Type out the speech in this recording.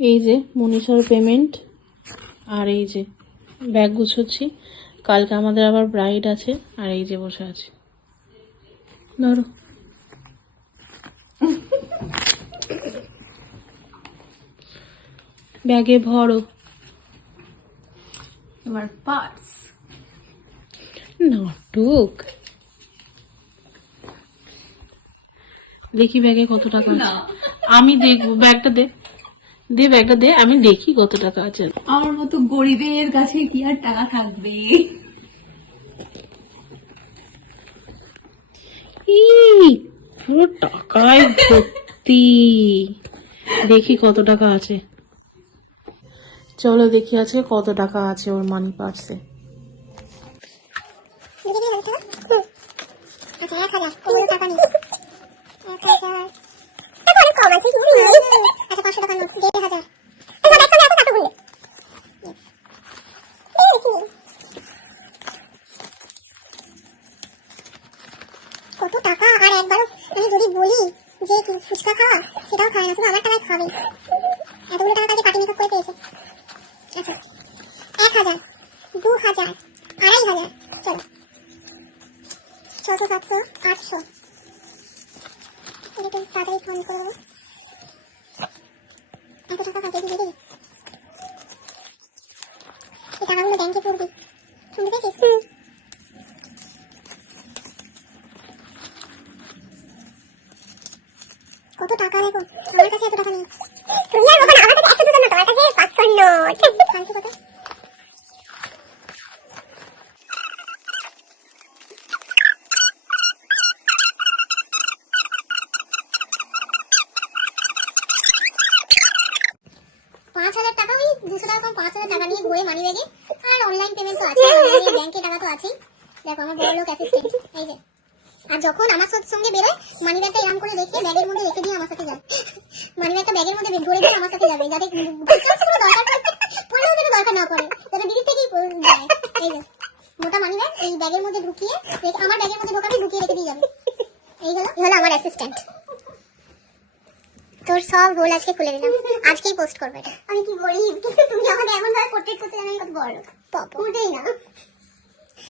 এই যে মনীষার পেমেন্ট, আর এই যে ব্যাগ গুছোচ্ছি, কালকে আমাদের আবার ব্রাইড আছে। আর এই যে বসে আছে, ধরো ব্যাগে ভরো তোমার পার্স। নাটক। দেখি ব্যাগে কত টাকা আছে, আমি দেখবো। ব্যাগটা দে, দে ব্যাগটা দে, আমি দেখি কত টাকা আছে। আমার মতো গরিবের কাছে কি আর টাকা থাকবে? পুরো টাকায় ভর্তি। দেখি কত টাকা আছে, চলো দেখি আজকে কত টাকা আছে ওর মানি পার্সে। কত টাকা! আর একবার আমি যদি বলি যে ফুচকা খাওয়া, সেটাও খায় না, শুধু আমার টাকায় খাবে। এতগুলো টাকা কালকে পাটি মেকআপ করে পেয়েছে। আচ্ছা, 1000, 2000, 2500, চলো 600, 700, 800। এটা তাড়াতাড়ি ফোন করে দেবো। এত টাকা কাকে দিবি রে? এই টাকাগুলো ব্যাংকে পড়বি, শুনতে পেয়েছিস? কত টাকা দেখো, আমার কাছে এত টাকা নেই। তুমি আর বাবা, আমার কাছে 100 টাকা নোট, আমার কাছে 500 নোট। ফালতু কথা। টাকা ওই 200 টাকা কম, 5000 টাকা নিয়ে ঘুরে মানি ব্যাগে। আর অনলাইন পেমেন্ট তো আছে, ব্যাংকে টাকা তো আছেই। দেখো আমার বড় লোক অ্যাসিস্ট্যান্ট, এই যে। আর যখন আমার সঙ্গে বেরোয়, মানি ব্যাগটা এরকম করে রেখে ব্যাগের মধ্যে রেখে দিয়ে আমার সাথে যায়। মানি ব্যাগটা ব্যাগের মধ্যে ধরে দিয়ে আমার সাথে যাবে, যাতে পড়লেও যেন দরকার না পড়ে, যাতে দিদি থেকেই যায়। এই যে মোটা মানি ব্যাগ, এই ব্যাগের মধ্যে ঢুকিয়ে আমার ব্যাগের মধ্যে ঢোকাবে, ঢুকিয়ে রেখে দিয়ে যাবে। এই হলো আমার অ্যাসিস্ট্যান্ট। তোর সব রোল আজকে খুলে দিলাম, আজকেই পোস্ট করবে এটা। আমি কি গরিব, কিন্তু তুমি আমাকে এমন ভাবে পোর্ট্রেট করতে জানো, কত বড় পাপা। না